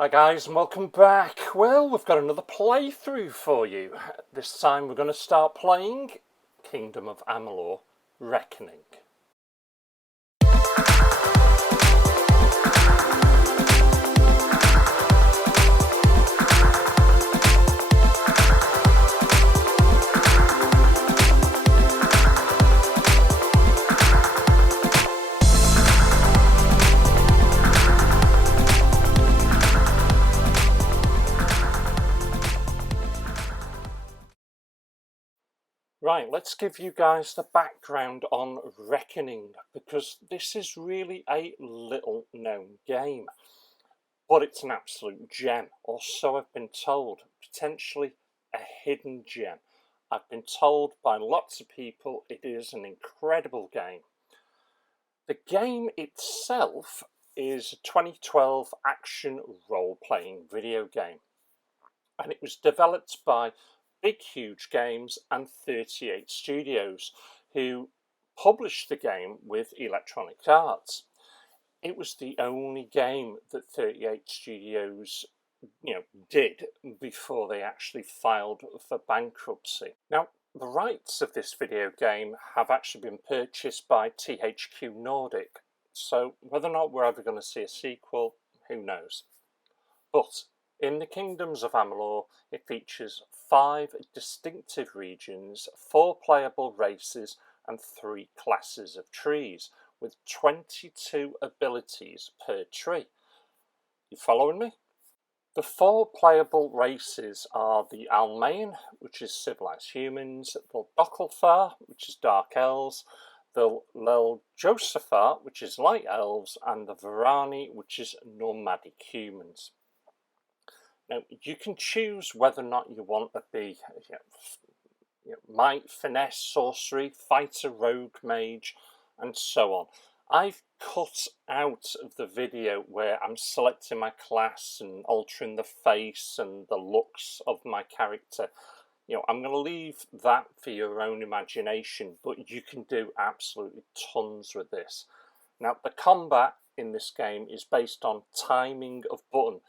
Hi guys and welcome back. Well, we've got another playthrough for you. This time we're going to start playing Kingdom of Amalur: Reckoning. Right, let's give you guys the background on Reckoning, because this is really a little known game. But it's an absolute gem, or so I've been told. Potentially a hidden gem. I've been told by lots of people it is an incredible game. The game itself is a 2012 action role-playing video game. And it was developed by Big Huge Games and 38 Studios, who published the game with Electronic Arts. It was the only game that 38 Studios did before they actually filed for bankruptcy. Now, the rights of this video game have actually been purchased by THQ Nordic, so whether or not we're ever going to see a sequel, who knows. But in the Kingdoms of Amalur, it features 5 distinctive regions, 4 playable races and 3 classes of trees, with 22 abilities per tree. You following me? The 4 playable races are the Almain, which is civilized humans, the Dokalfar, which is dark elves, the Leljosafar, which is light elves, and the Varani, which is nomadic humans. Now, you can choose whether or not you want to be might, finesse, sorcery, fighter, rogue, mage, and so on. I've cut out of the video where I'm selecting my class and altering the face and the looks of my character. I'm going to leave that for your own imagination, but you can do absolutely tons with this. Now, the combat in this game is based on timing of button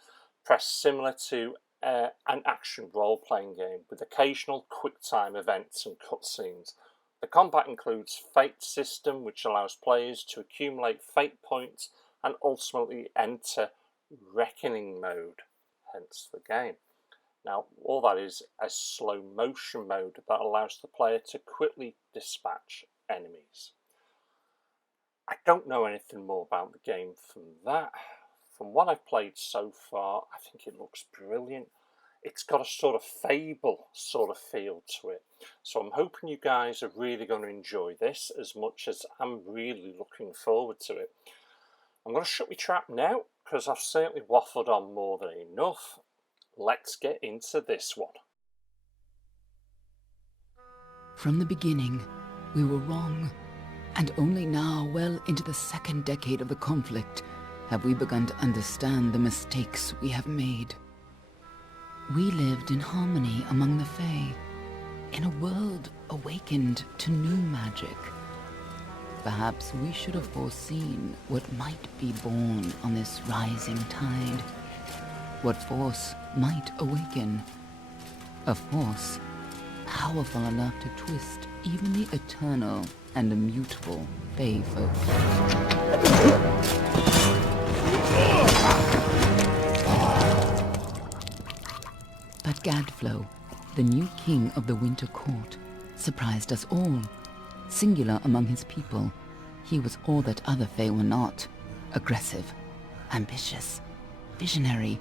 press, similar to an action role-playing game, with occasional quick-time events and cutscenes. The combat includes Fate system, which allows players to accumulate fate points and ultimately enter Reckoning mode, hence the game. Now, all that is a slow motion mode that allows the player to quickly dispatch enemies. I don't know anything more about the game from that. From what I've played so far, I think it looks brilliant. It's got a sort of Fable sort of feel to it. So I'm hoping you guys are really going to enjoy this as much as I'm really looking forward to it. I'm going to shut my trap now, because I've certainly waffled on more than enough. Let's get into this one. From the beginning, we were wrong. And only now, well into the 2nd decade of the conflict, have we begun to understand the mistakes we have made. We lived in harmony among the Fae, in a world awakened to new magic. Perhaps we should have foreseen what might be born on this rising tide. What force might awaken. A force powerful enough to twist even the eternal and immutable Fae folk. But Gadflow, the new king of the Winter Court, surprised us all. Singular among his people, he was all that other Fae were not. Aggressive, ambitious, visionary.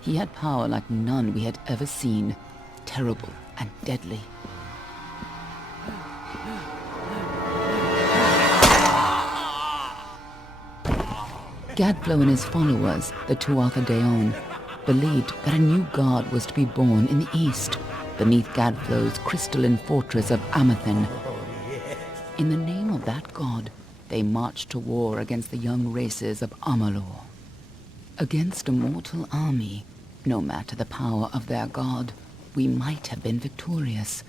He had power like none we had ever seen, terrible and deadly. Gadflow and his followers, the Tuatha Deon, believed that a new god was to be born in the east, beneath Gadflow's crystalline fortress of Amathen. In the name of that god, they marched to war against the young races of Amalur. Against a mortal army, no matter the power of their god, we might have been victorious.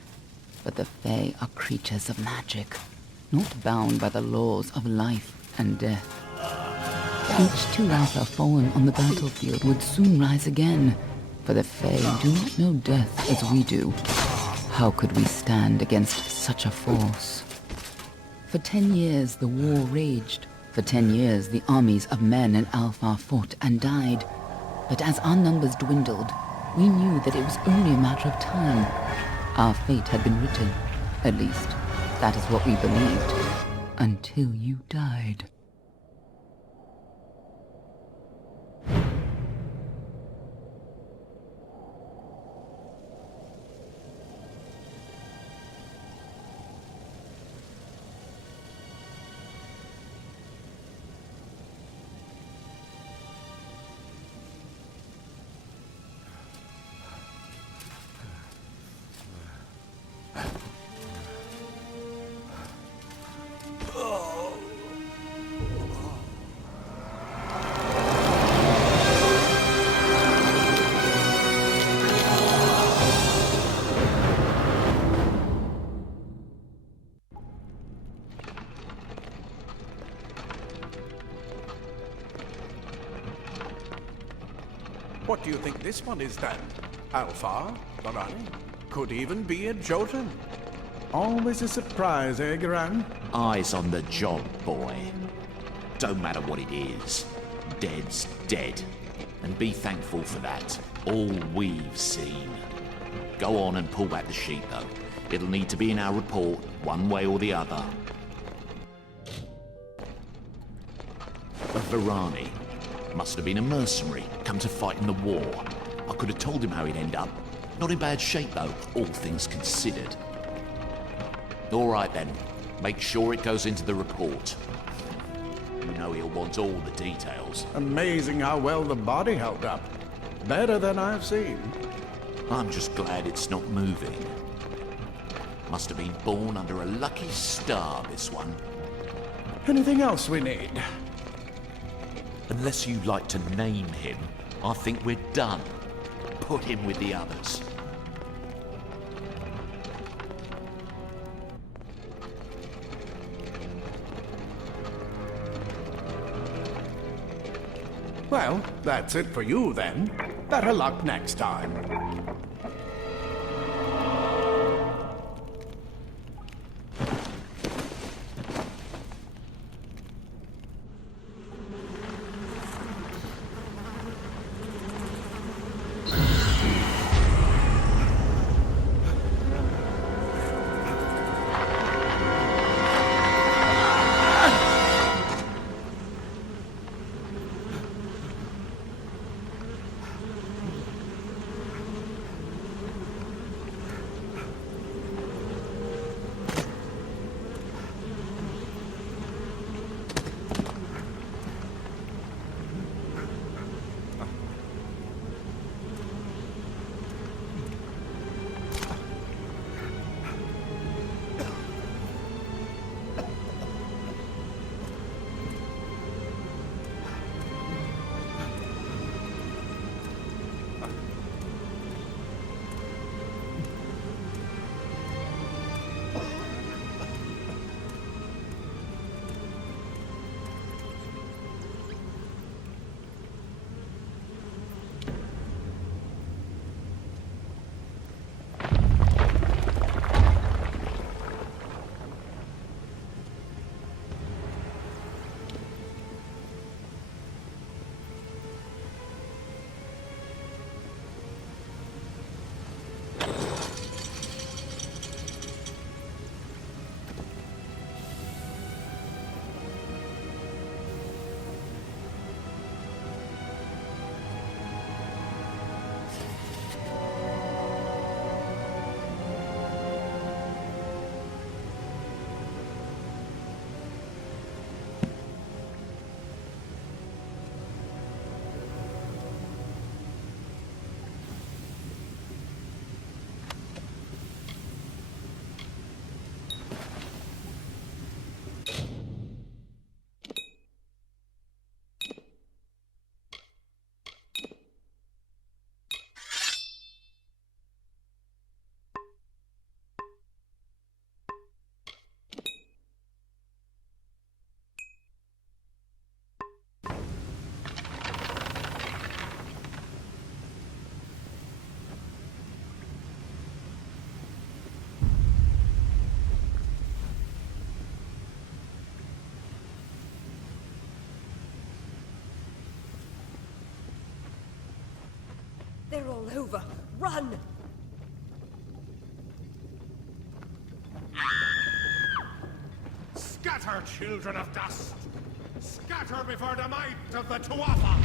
But the Fae are creatures of magic, not bound by the laws of life and death. Each 2 Alpha fallen on the battlefield would soon rise again, for the Fae do not know death as we do. How could we stand against such a force? For 10 years the war raged. For 10 years the armies of Men and Alpha fought and died. But as our numbers dwindled, we knew that it was only a matter of time. Our fate had been written. At least, that is what we believed. Until you died. What do you think this one is then? Alpha? Barani? Could even be a Jotun. Always a surprise, eh, Garan? Eyes on the job, boy. Don't matter what it is. Dead's dead. And be thankful for that. All we've seen. Go on and pull back the sheet, though. It'll need to be in our report, one way or the other. A Varani. Must have been a mercenary, come to fight in the war. I could have told him how he'd end up. Not in bad shape, though, all things considered. All right, then. Make sure it goes into the report. You know he'll want all the details. Amazing how well the body held up. Better than I've seen. I'm just glad it's not moving. Must have been born under a lucky star, this one. Anything else we need? Unless you'd like to name him, I think we're done. Put him with the others. Well, that's it for you then. Better luck next time. They're all over. Run! Scatter, children of dust! Scatter before the might of the Tuatha!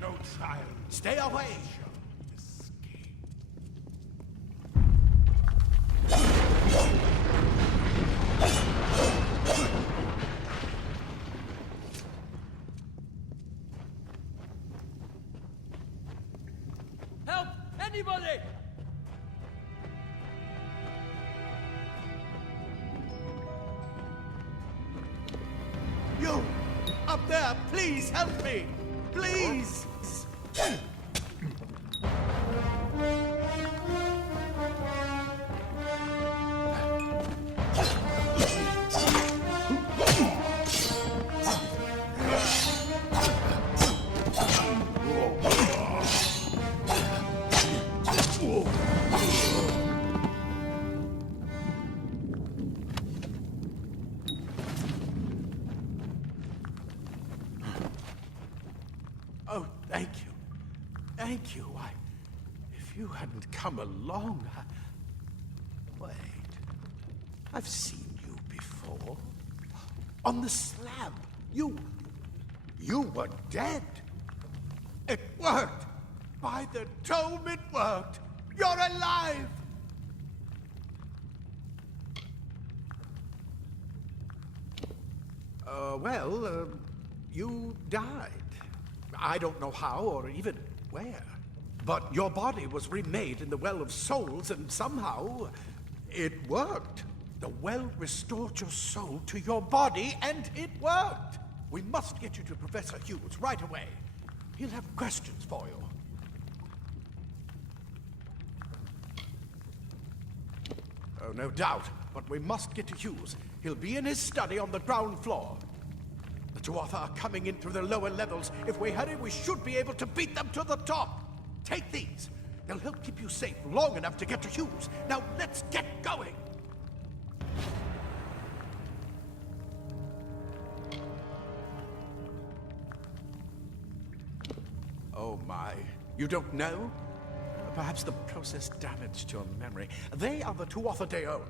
No child. Stay away! Escape. Help! Anybody! You! Up there, please help me! Please! Oh, thank you. Thank you. If you hadn't come along, Wait. I've seen you before. On the slab. You were dead. It worked. By the dome, it worked. You're alive. You died. I don't know how or even where. But your body was remade in the Well of Souls, and somehow it worked. The well restored your soul to your body, and it worked. We must get you to Professor Hughes right away. He'll have questions for you. Oh, no doubt. But we must get to Hughes. He'll be in his study on the ground floor. The Tuatha are coming in through the lower levels. If we hurry, we should be able to beat them to the top. Take these. They'll help keep you safe long enough to get to Hughes. Now, let's get going. Oh, my. You don't know? Perhaps the process damaged your memory. They are the Tuatha Deon,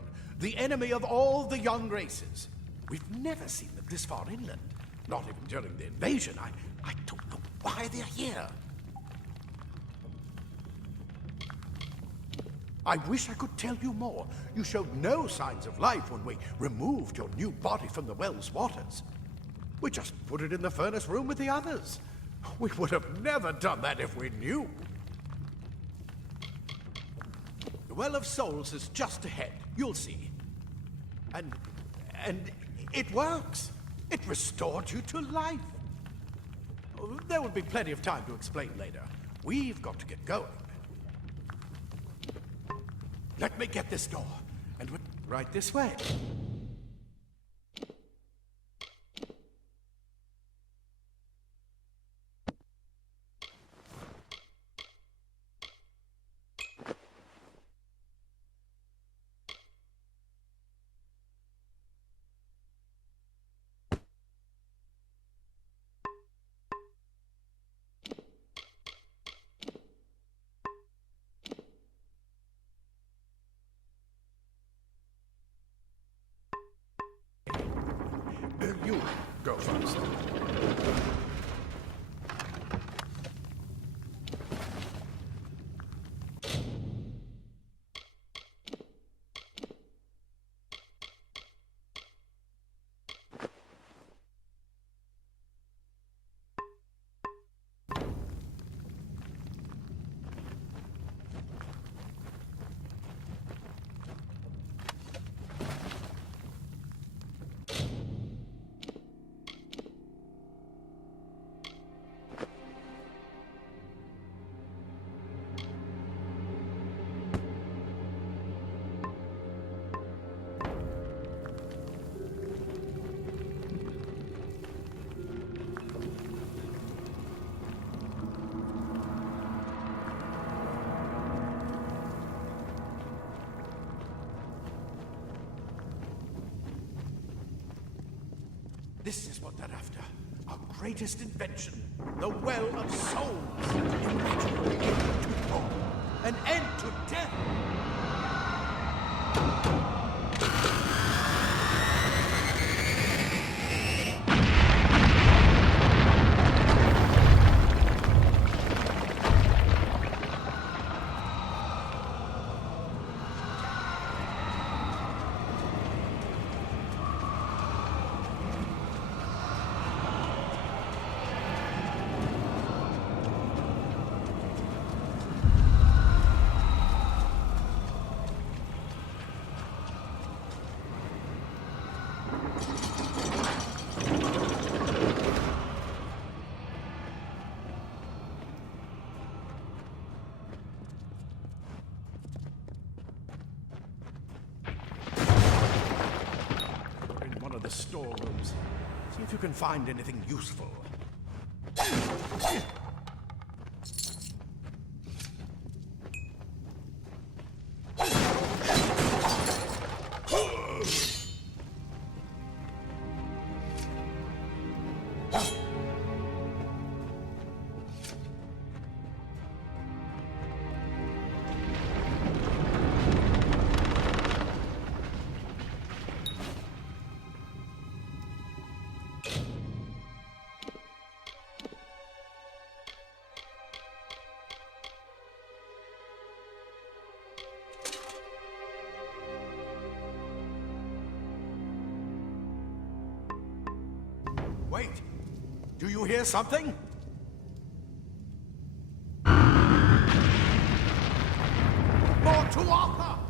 the enemy of all the young races. We've never seen them this far inland. Not even during the invasion. I don't know why they're here. I wish I could tell you more. You showed no signs of life when we removed your new body from the well's waters. We just put it in the furnace room with the others. We would have never done that if we knew. The Well of Souls is just ahead. You'll see. And it works. It restored you to life. There will be plenty of time to explain later. We've got to get going. Let me get this door. And right this way. You go first. This is what they're after. Our greatest invention, the Well of Souls. Imagine an end to it all. An end to death. The storerooms. See if you can find anything useful. Wait! Do you hear something? More to Arthur!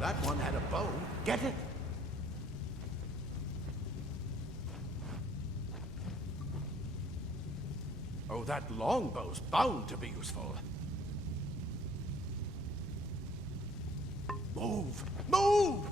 That one had a bow. Get it? Oh, that longbow's bound to be useful. Move! Move!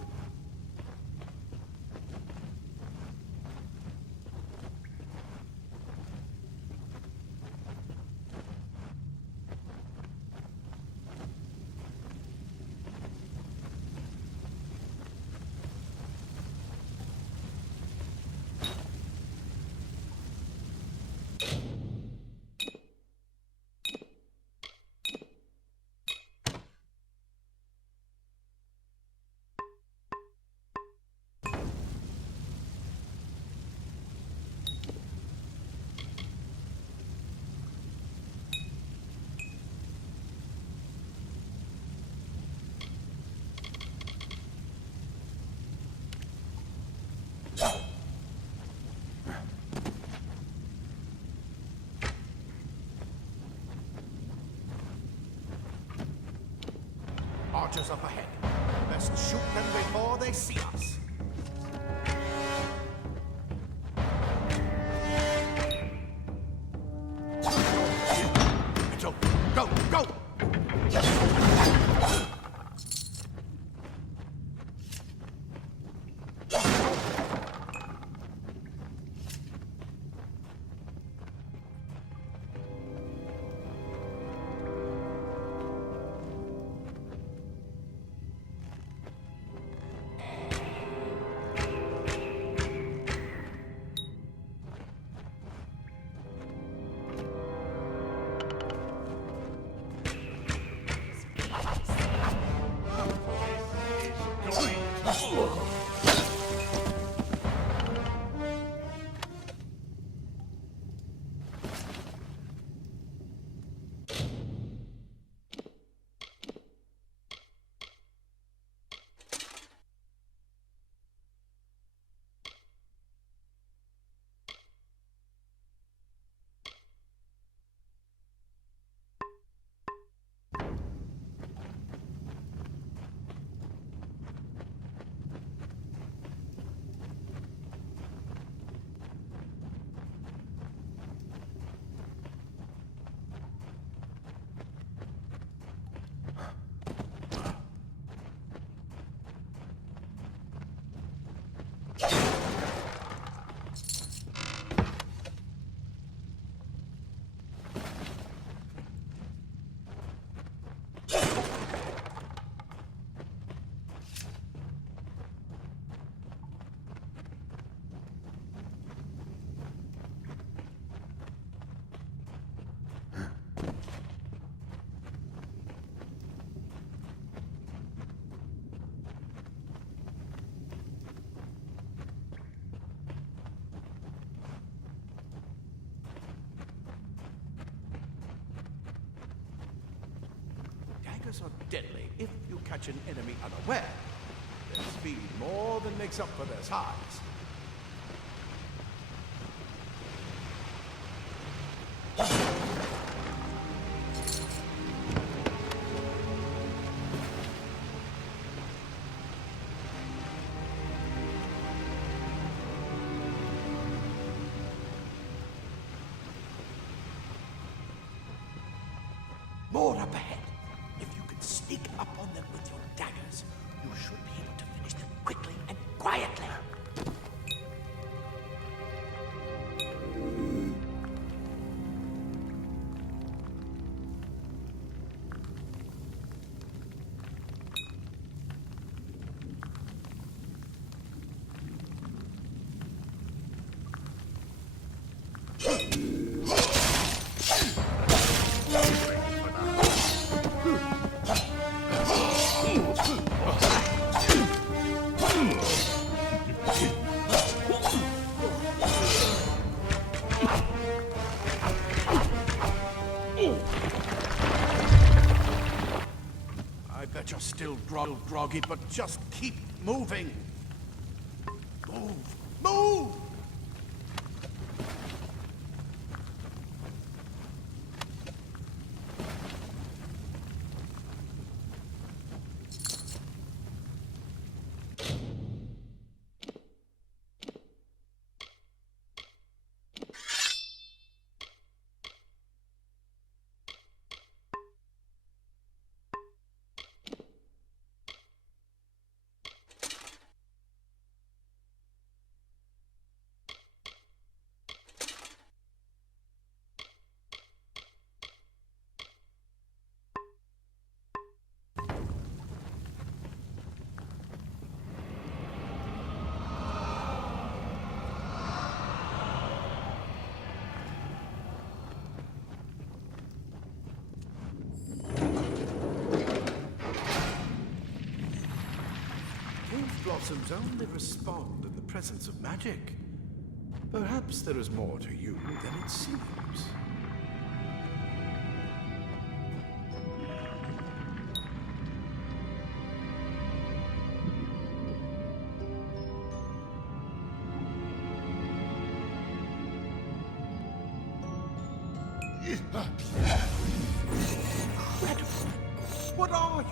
Archers up ahead. Best shoot them before they see us. It's open. Go, go! daggers are deadly if you catch an enemy unaware. Their speed more than makes up for their size. More up ahead. If you can sneak up on them with your daggers, you should be able to finish them quickly and quietly. I bet you're still groggy, but just keep moving. Move! Move! Cave blossoms only respond in the presence of magic. Perhaps there is more to you than it seems. Incredible! What are you?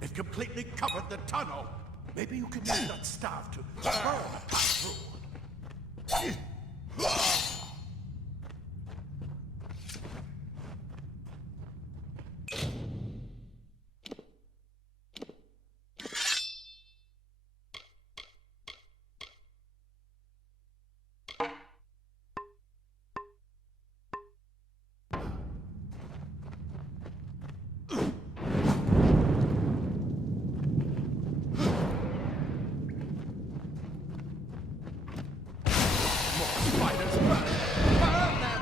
It completely covered the tunnel. Maybe you can use that staff to burn a path through. spiders burn! Burn them!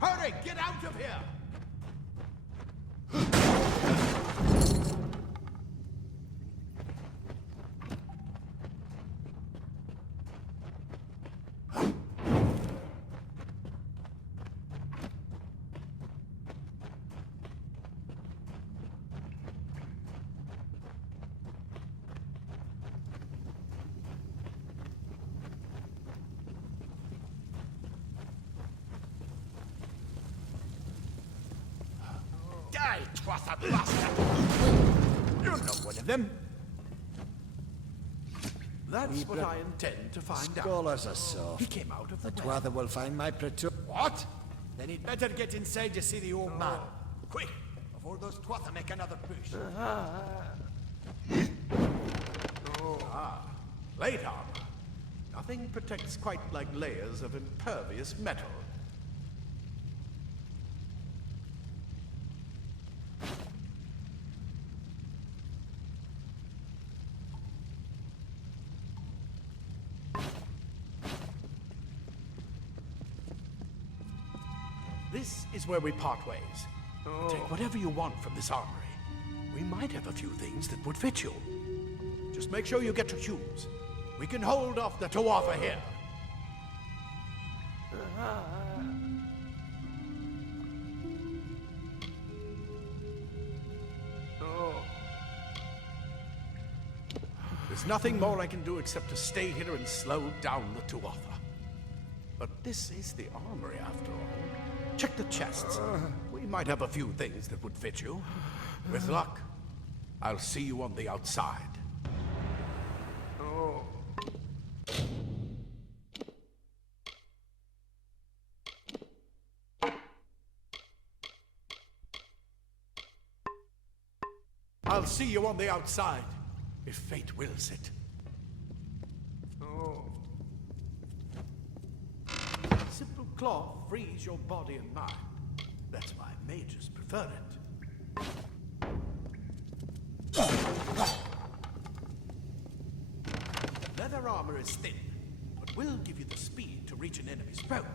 Hurry, get out of here! Die, Twatha bastard! You're not one of them. That's what I intend to find out. Scholars are soft. He came out of the The well. Twather will find my praetor. What? Then he'd better get inside to see the old man. Quick, before those Twather make another push. Plate armor. Nothing protects quite like layers of impervious metal. This is where we part ways. Take whatever you want from this armory. We might have a few things that would fit you. Just make sure you get your shoes. We can hold off the Tuatha here. There's nothing more I can do except to stay here and slow down the Tuatha. But this is the armory after all. Check the chests. We might have a few things that would fit you. With luck, I'll see you on the outside. I'll see you on the outside, if fate wills it. Simple cloth frees your body and mind. That's why mages prefer it. Leather armor is thin, but will give you the speed to reach an enemy's throat.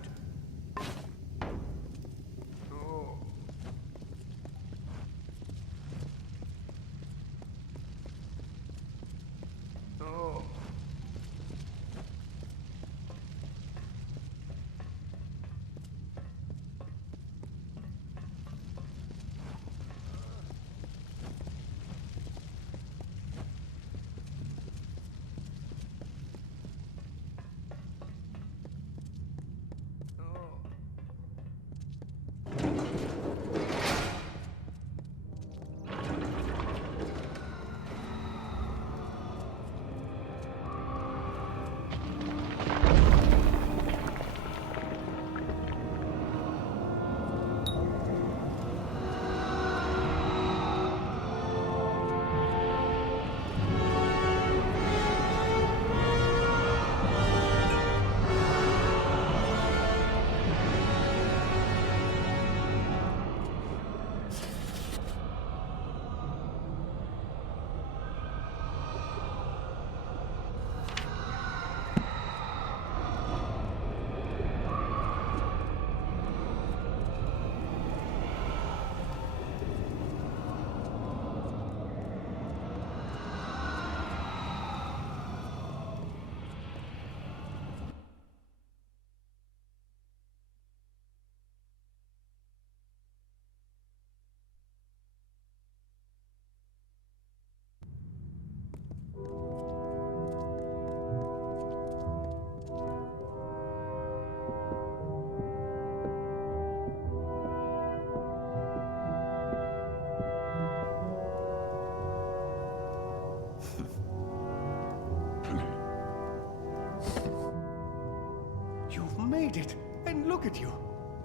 made it. And look at you.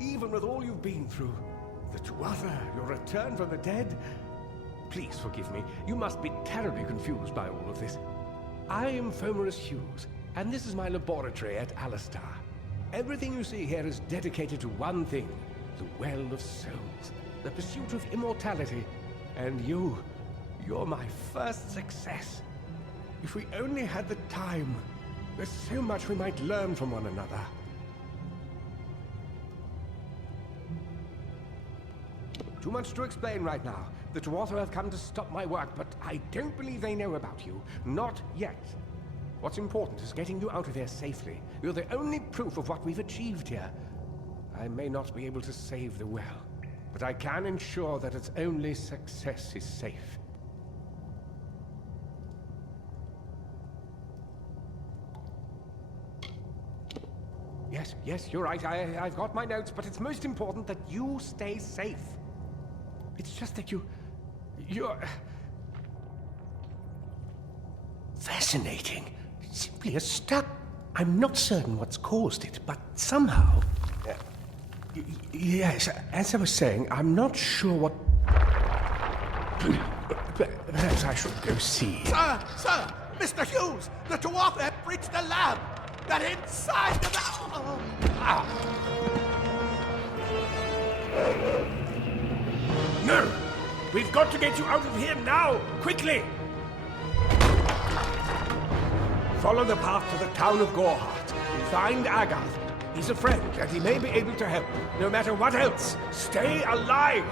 Even with all you've been through. The Tuatha, your return from the dead. Please forgive me. You must be terribly confused by all of this. I am Fomerus Hughes, and this is my laboratory at Alistar. Everything you see here is dedicated to one thing. The Well of Souls. The pursuit of immortality. And you're my first success. If we only had the time, there's so much we might learn from one another. Too much to explain right now. The Tuatha have come to stop my work, but I don't believe they know about you. Not yet. What's important is getting you out of here safely. You're the only proof of what we've achieved here. I may not be able to save the well, but I can ensure that its only success is safe. Yes, you're right. I've got my notes, but it's most important that you stay safe. It's just that you're... fascinating. Simply stuck. I'm not certain what's caused it, but somehow... yes, as I was saying, I'm not sure what... Perhaps I should go see. Sir! Mr. Hughes! The Tuatha have breached the lab! They're inside the lab! No! We've got to get you out of here now! Quickly! Follow the path to the town of Gorhart. Find Agath. He's a friend, and he may be able to help. No matter what else, stay alive!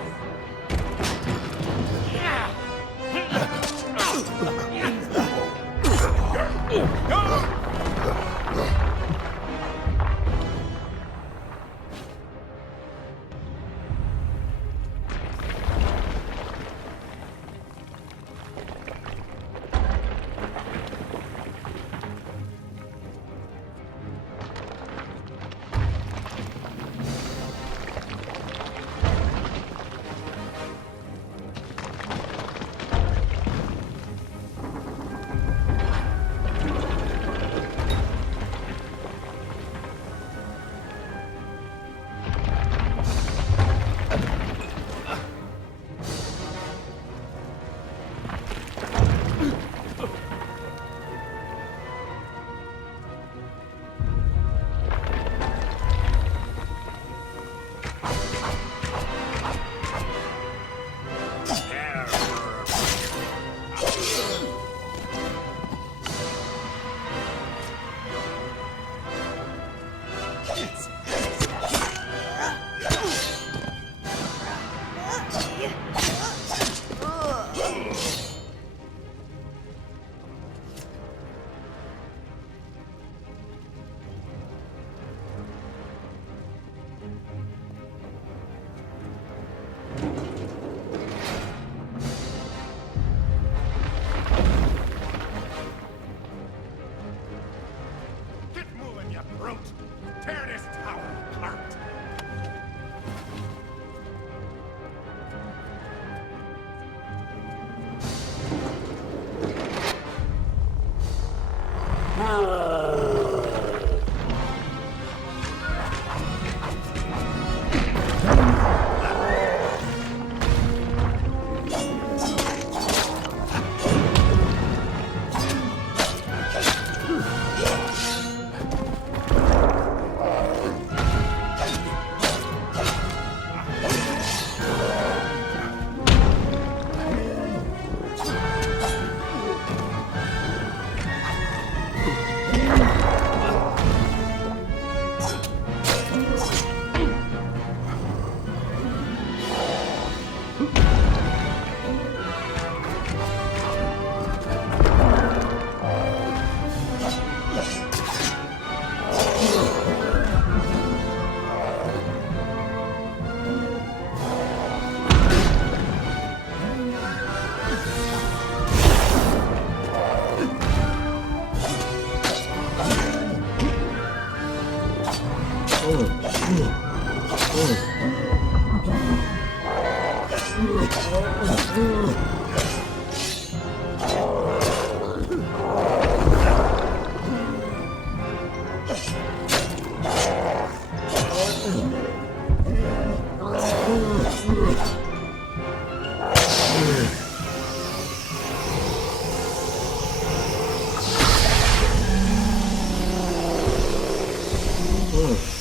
Oh.